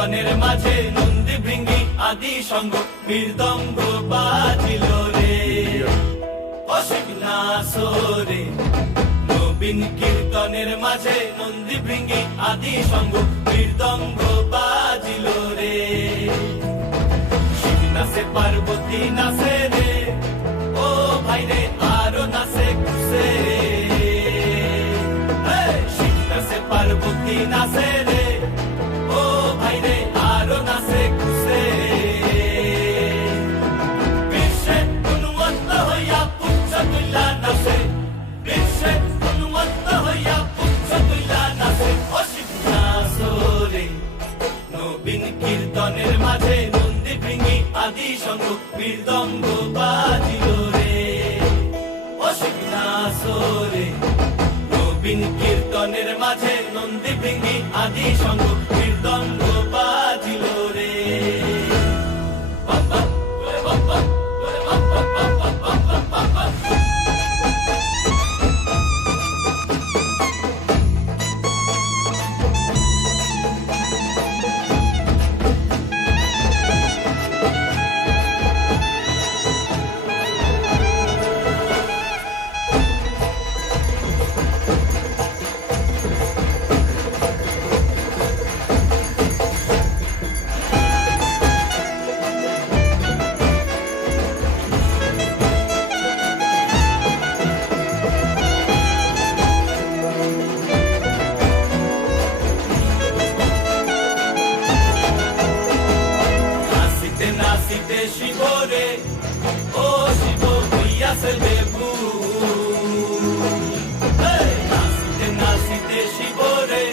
কীর্তনের মাঝে নন্দী ভৃঙ্গি আদি সঙ্গ মৃদঙ্গ বাজিল রে অশিবনাসরে। নবীন কীর্তনের মাঝে নন্দী ভৃঙ্গি আদি সঙ্গ মৃদঙ্গ বাজিল রে। শিব নাচে পার্বতী নাচে রে, ও ভাই রে আরো নাচে খুশে। শিব নাচে পার্বতী নাচে রে, ও ভাই রে আরো নাচে খুশে। বিশ্বে উন্মত্ত হইয়া পুচ্ছ তুল্লা নাচে, বিশ্বে উন্মত্ত হইয়া পুচ্ছ তুল্লা নাচে অশিব নাচরে। নবীন কীর্তনের মাঝে নন্দী ভৃঙ্গি আদি সঙ্গ মৃদঙ্গ বাজিল রে অশিব নাচরে। নবীন কীর্তনের মাঝে নন্দী ভৃঙ্গি আদি সঙ্গ মৃদঙ্গ বাজিল রে। বাবা বাবা বাবা বাবা বাবা। নাচিতে শিব রে, ও শিব হইয়াছে দেবু। নাচিতে নাচিতে শিব রে,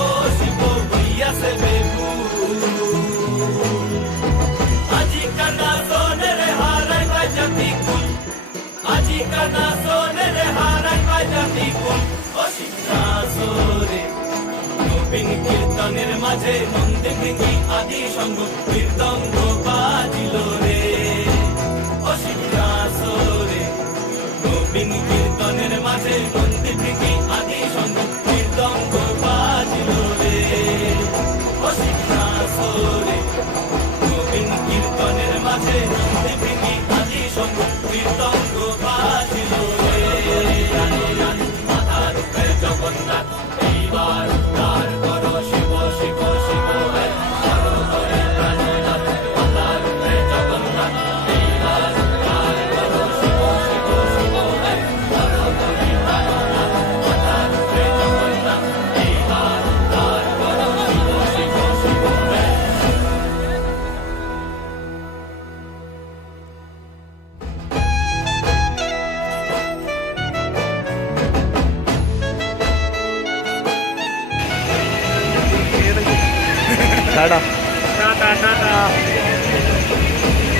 ও শিব হইয়াছে দেবু। আজিকার নাচনের হারাই বাজাতি কুল, আজিকার নাচনের হারাই বাজাতি কুল অশিব নাচরে। নবীন কীর্তনের মাঝে নন্দী ভৃঙ্গি আদি সঙ্গ মৃদঙ্গ বাজিল রে অশিব নাচরে। নবীন কীর্তনের মাঝে নন্দী ভৃঙ্গি আদি সঙ্গ মৃদঙ্গ বাজিল রে অশিব নাচরে। নবীন কীর্তনের মাঝে